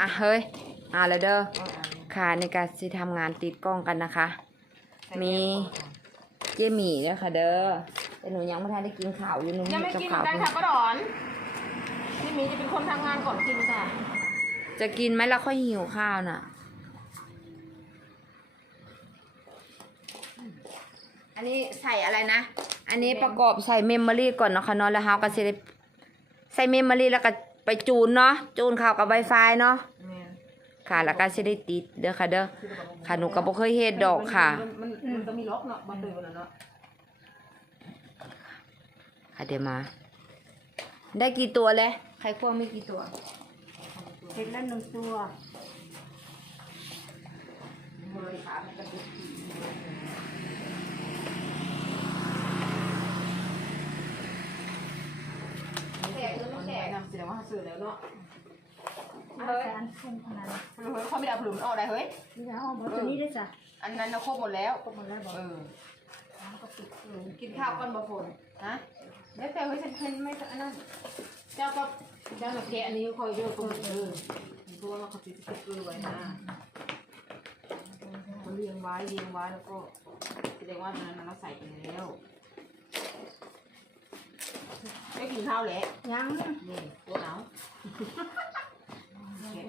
อะเฮ้ยเอาแล้วเด้อค่ะในการสิทำงานติดกล้องกันนะคะ มีเจหมี่เด้อค่ะเด้อแต่หนูยังไม่ทันได้กินข้าวอยู่หนูยังไม่กับกินเหมืข้าอวนกันค่ะป้าดอนพี่หมีจะเป็นคนทำงานก่อนกินค่ะจะกินไหมแล้วค่อยหิวข้าวน่ะ อันนี้ใส่อะไรนะ อันนี้ประกอบใส่เมมโมรี่ก่อนเนาะค่ะเนาะแล้วเฮาก็สิได้ใส่เมมโมรี่แล้วก็ ไปจูนเนาะจูนเข้ากับ Wi-Fi เนาะค่ะแล้วก็สิได้ติดเด้อค่ะเด้อค่ะหนูก็บ่เคยเฮ็ดดอกค่ะ มันมันมันจะมีล็อกเนาะบางเดือนเนาะค่ะเดี๋ยวมา ได้กี่ตัวเลยไข่ควงมีกี่ตัวเสร็จแล้วหนึ่งตัวแขกหรือไม่ แขกนำแสดงว่าเขาซื้อแล้วเนาะเฮ้ยอันคุ้มขนาดนั้นเฮ้ยเขาไม่ได้เอาผลุมนออกได้เฮ้ยนี่จะเอาหมดตัวนี้ได้จ้ะอันนั้นเราครบหมดแล้วครบหมดแล้วบอกเออก็ติดกินข้าวก่อนบ่ฝนนะแล้วแต่เฮ้ยฉันเพิ่นไม่อันนั้นเจ้าก็เจ้าหนักแกอันนี้คอยเยอะกว่าเออเพราะว่าเขาติดติ๊กเกอร์ไว้นะเขาเรียงไว้เรียงไว้แล้วก็แสดงว่าอันนั้นเราใส่ไปแล้ว ได้กินข้าวแล้วยังนี่ตัวหนาวแกะ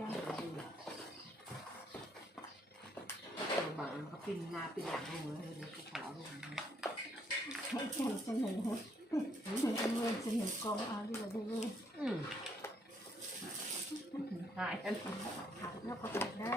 ตัวบางเขาปินหน้าปินหลังลงเลยเดี๋ยวเขาเอาลงมาให้ฉันเสนอเหมือนเงินเสนอกองเอาดีกว่าดูเลยอืมหายกันขาดแล้วก็เปิดได้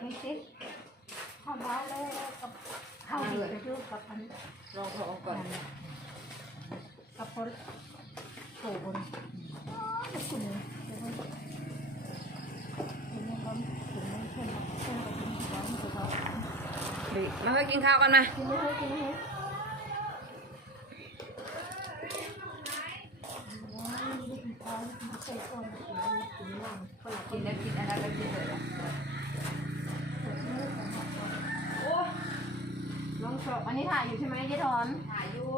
ไม่เซ็ตข้าวเบาเลยกับข้าวดีไปดูกับอันรอเขาเอาก่อนกับคนโผล่บนอ๋อจะคุณเดี๋ยมันเดี๋ยวมันเดี๋ยมาเพื่อนเราเป็นร้อนเดี๋ยวเราดิมาค่อยกินข้าวกันมากินเลยกินเลยว้าให้กินกินล่างคนละกินแล้วกินอะไรก็กินเลย โอ้น้ องสอบอันนี้ถ่ายอยู่ใช่ไหมยายถอน ถ่ายอยู่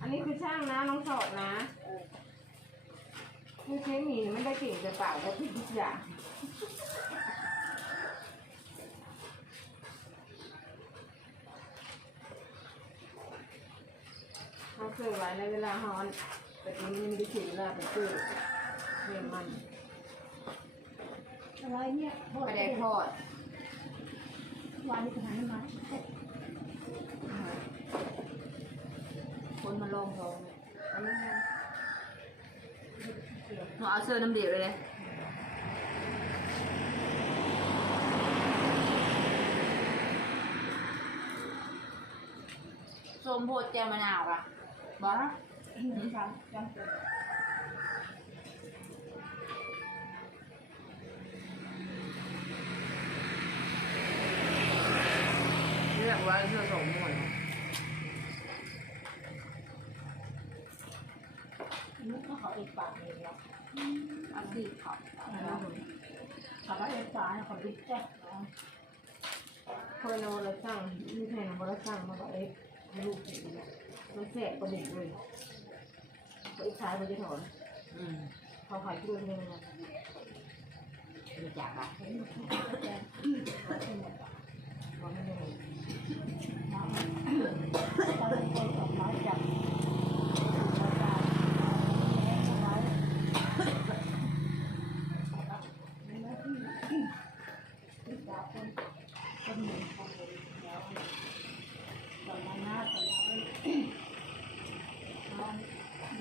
อันนี้คือช่างนะน้องสอบนะไม่ใช่หมีไม่ได้เก่งแต่เปล่าแต่ผิดทุกอย่างเขาเสิร์ฟไว้ในเวลาฮอน แต่ทีนี้ไม่ได้ถึงเวลาเป็นตื้อเรียนมันอะไรเนี่ยทอดปลาแดกทอดวานนี่ขนาดนี้มา คนมาลองลองเอาลงยังหนูเอาเสื้อน้ำเดียวเลยเลยส้มโพดแจมะนาวอ่ะบอสครับเรียกว่าเสื้อส คอยนอนแล้วสั่งมีแทนบริสั่งมาบอกเอ๊ะลูกอีกแล้วมันแสบกระดิ่งเลยก็อีกท้ายมันจะถอนอืมเขาขายกิโลนึงนะรู้จักอะเขาไม่ได้ ตอนนี้คนออกมาจาก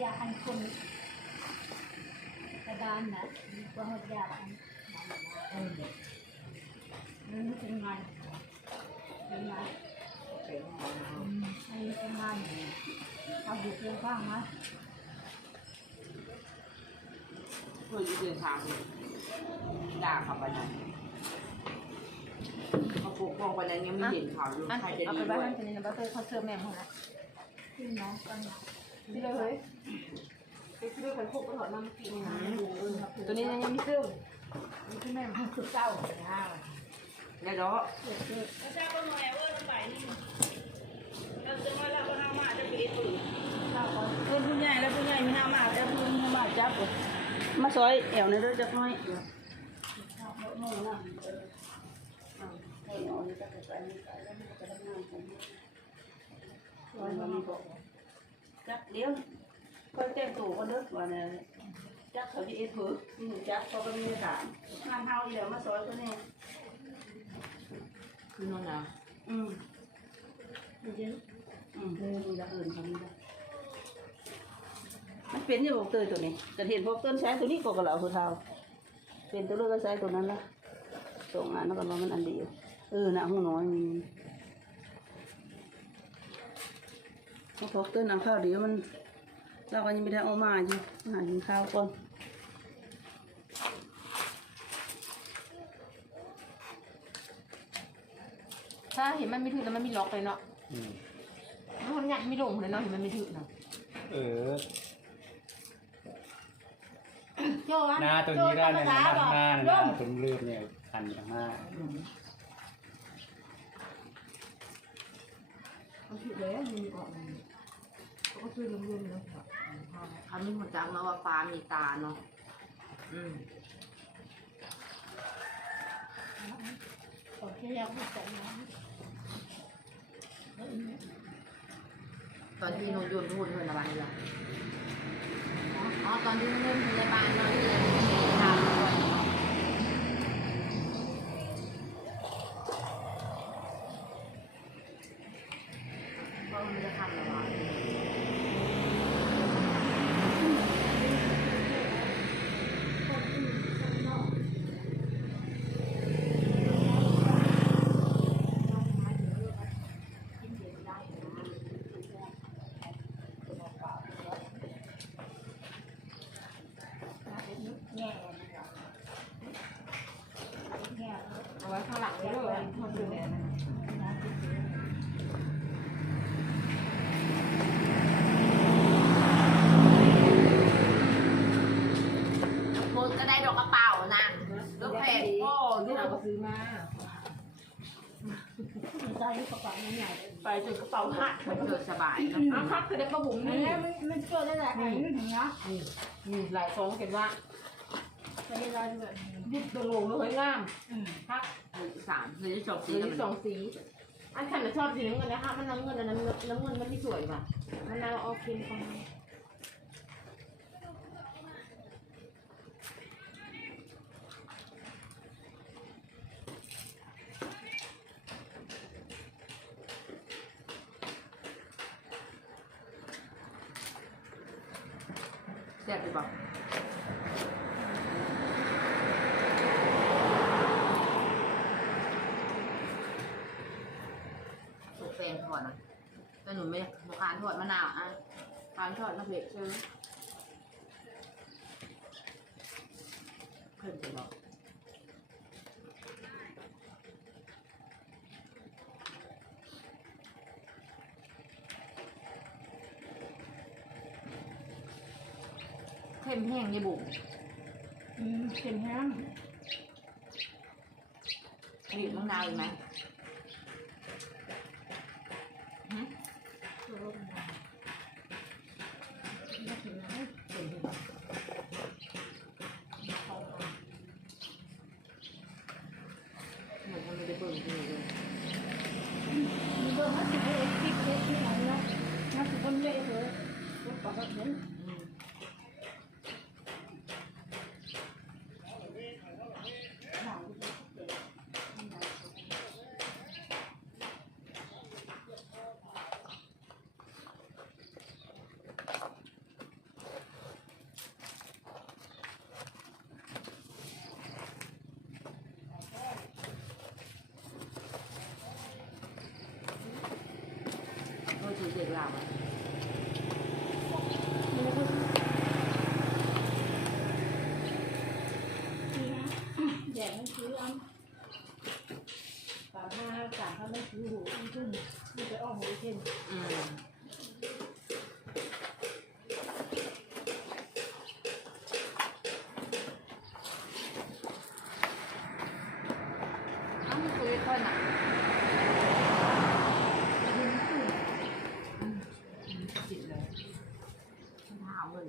ยาอันคนกระดานนะ ว่าหดยาอันมันไม่เป็นงานเป็นงานเป็นหมอนะอันนี้เป็นงานเอาบุกเรื่องข้างนะเพื่อจะเดินทางด่าเขาไปนั้นเขาปกป้องไปนั้นยังไม่เห็นข่าวอยู่อันใครจะเอาดีไปด้บ้าวยนคนนี้นะบ้านเตอร์เขาเชื่อแม่ของนะพี่น้องกันที่เลยเฮ้ยไป ซื้อไปพวกก็ถอดน้ำกินนะตัวนี้ยังไม่ซื้อนี่คือแม่มันคือเจ้านะแล้วเนาะเจ้าก็หน่อยเว่าลงไปนี่เราจะมาเราก็เอามาจะปีปืนเพื่อนผู้ใหญ่แล้วผู้ใหญ่ม่ห้ามาแล้วผู้ไม่มาจับมาซอยแอวในรถจะค่อยจับเดี๋ยว ก็แจ้งตู่ก็เลิกว่าเนี่ยจับเขาจะเอ็ดผือจับเขาก็มีถามงานเฮาอีแล้วมาซอยก็แน่คือนั่นนะอืมจริงอืมมีอย่างอื่นเขามีได้มันเป็นอยู่บอกเตยตัวนี้จะเห็นพวกต้นใช้ตัวนี้ก็กระเหล่าคือเท้าเป็นตัวเลือกก็ใช้ตัวนั้นละส่งงานแล้วกันว่ามันอันเดียวเออหนะหูน้อยมีพวกต้นน้ำข้าวเดียวมัน เราก็ยังไม่ได้เอามาอยู่หากินข้าวก่อนถ้าเห็นมันไม่ถึงแล้วมันมีล็อกเลยเนาะมันยัดไม่ลงเลยเนาะเห็นมันไม่ถึงเนาะเออ โจอันหน้าตัวนี้ได้เลยนะหน้าหน้าหน้าตัวเลือดเนี่ยพันอย่างมากมันถึงแล้วมันมีออกเขาก็ซื้อเงินๆนะ เขาไม่หัวจักมาว่าฟ้ามีตาเนาะอืมตอเคอยากพูดแต่นตอนที่หนูโยนทุนเงินอะไรล่ะอ๋อตอนที่นุ่นพยาบาลเนาะที่เราทำก่อนเนาะเพราะมันจะทำอะไรวะ แง่แง่ เอาไว้ข้างหลังไว้ด้วยมันคือเนี่ยนะ นะ โพสก็ได้ดอกกระเป๋านะรถแพงโอ้ ที่ ที่ เรา เรา ก็ซื้อมา ใจกระเป๋ามันใหญ่ ไป จนกระเป๋าหักมันเกิดสบายเนาะอ้าวครับคือได้ประบุ๋มอันนี่นี้มันมันเกิดได้แหละอันนี้ถึงนะนี่หลายซองเห็นว่าไม่ได้แบบยุบตัวโลงเลยงามครับหนึ่งสามหรือสองสีสี่แล้วมันสองสี อันฉันน่ะชอบสีน้ำเงินนะคะมันน้ำเงินอันนั้นน้ำเงินมันไม่สวยว่ะมันเอาเอาเค็มกัน แซ่บหรือเปล่าตกแปลงทอนะแต่หนูไม่หนูทานทอดมะนาวอะทานทอดมะเขือเทศเพิ่มจะบอก เข้มแห้งยี่บุ๋มอืมเข็มแห้งบีบมะนาวอีกไหมหืม หนูก็ไม่ได้เบิ่งที่นี่เลย มีเบอร์ห้าสิบเอ็ดสิบเอ็ดที่ไหนนะห้าสิบคนเยอะเลยรถปกติ อืมก็คือเด็กเราอะ แดดมันซื้ออันสามห้าสา มถ้าไม่ซื้อหูอันทุ่มมันจะออกหูเช่นอืมเอ้ามันคุยกับคนอะจิตเลยฉันถามเลย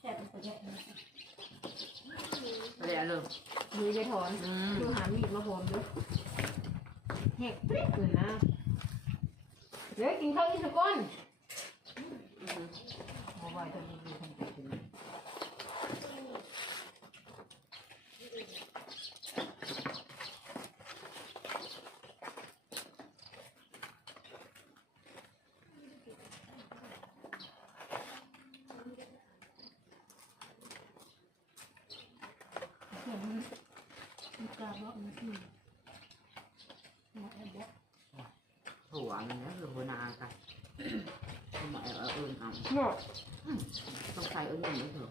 แต่เป็นประเด็นไปเลย เลยมือจะถอนอืมคือหามีดมาพร้อมด้วยแหกปริ๊กเลยนะเดี๋ยวกินข้าวอีกสักก้อนเอาไว้ตอนนี้ มันกลาบอกมันคือมาแอบบอก หัวมันนะคือหัวนากันหมายเออเอิญเอา เนาะ ต้องใส่เอิญอย่างนี้เถอะ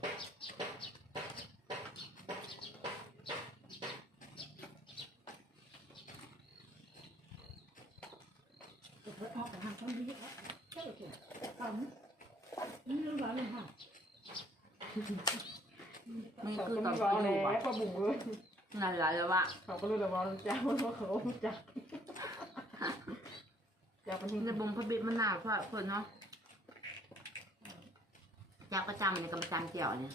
จะไปออกไปทางช่องนี้แล้วใช่ไหมเอานี่เรื่องราวเลยค่ะ ไม่ เขา คือ ก็ กับ ไม่รอ ที่ แล้ รู้ ว ว่า ปลาบุ๋มเลย นั่นแหละแล้วว่าเขาก็รู้แต่ว่าเจ้าว่าเขาจักจักเป็นที่ในบงพระบิดมะนาวเพราะเพิ่นเนาะจากประจำในกำจำเกี่ยวเนี่ย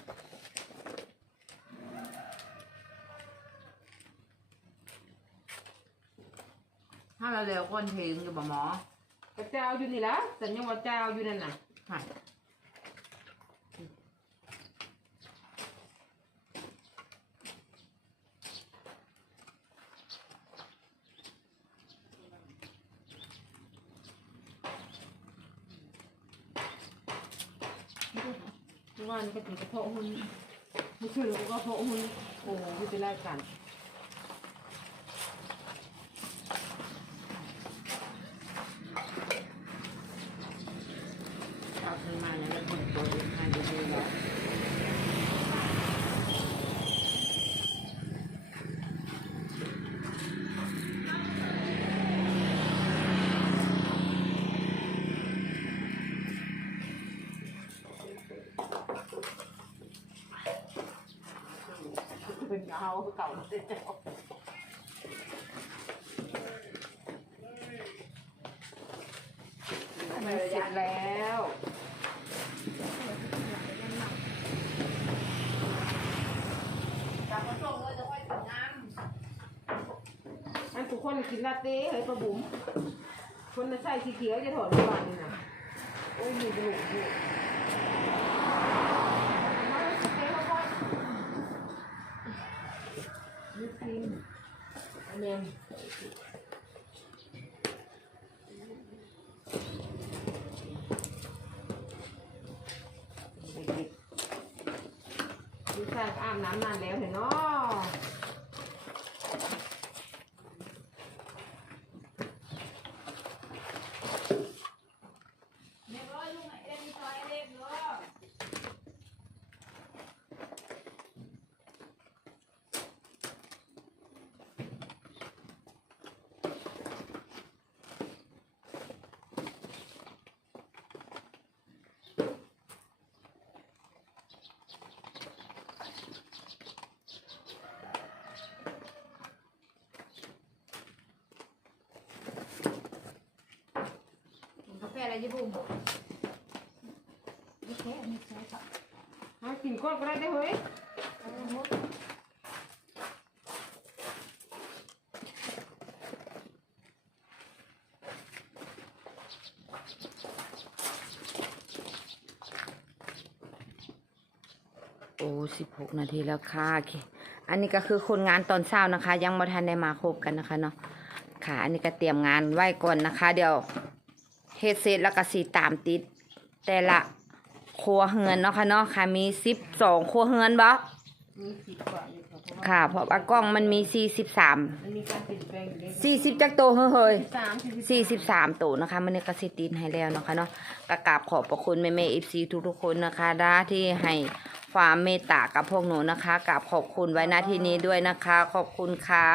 ถ้าเราเร็วก้นเทงอยู่บ่หมอ กระเจ้าอยู่นี่ละสัญญาว่าเจ้าอยู่นั่นน่ะ ค่ะ ทุกวันก็ถึงกระเพาะหุ้นไม่ใช่หรอกกระเพาะหุ้นโอ้โหไม่เป็นไรกัน เอาขึ้นมาเนี่ยแล้วคนตัวเองทานดีๆแล้ว เป็นเงาเก่าเลยมันเสร็จแล้วจากมาส่งเลยจะค่อยถึงน้อันทุกคนกินลาเต้เฮ้ยปลาบุ๋มคนน่ะใส่สีเขียวจะถอดทุกวันนี่นะโอ้ยมีกระดูกอยู่มาเลยสเต้ค่อยๆนี่กินอั นนี้เด็กๆดูชายอาบน้ำนานแล้วเห็นเนาะ อะไรยี่บุ้มไม่แค่อันนี้ใช่ค่ะเอากินก้อนก็ได้เด้อเฮ้ยโอ้สิบหกนาทีแล้วค่ะโอเคอันนี้ก็คือคนงานตอนเช้านะคะ ยังบ่ทันได้มาครบกันนะคะเนาะค่ะ อันนี้ก็เตรียมงานไว้ก่อนนะคะ เดี๋ยว เฮ็ดเสร็จแล้วก็สีตามติด แต่ละครัวเฮือนเนาะค่ะเนาะค่ะมีสิบสองครัวเฮือนบ่มีสิบกว่าอยู่ค่ะเพราะว่าค่ะ เพราะว่ากล้องมันมีสี่สิบสามมันมีการเปลี่ยนแปลงอยู่เด้สี่สิบจักโตวเฮ้ยเฮ้ยสามสี่สิบสี่สิบสามตัวนะคะมันก็สิตินให้แล้วนะคะเนาะกกราบขอบพระคุณแม่แม่เอฟซีทุกๆคนนะคะด้าที่ให้ความเมตตากับพวกหนูนะคะกราบขอบคุณไว้ณที่นี้ด้วยนะคะ ขอบคุณค่ะ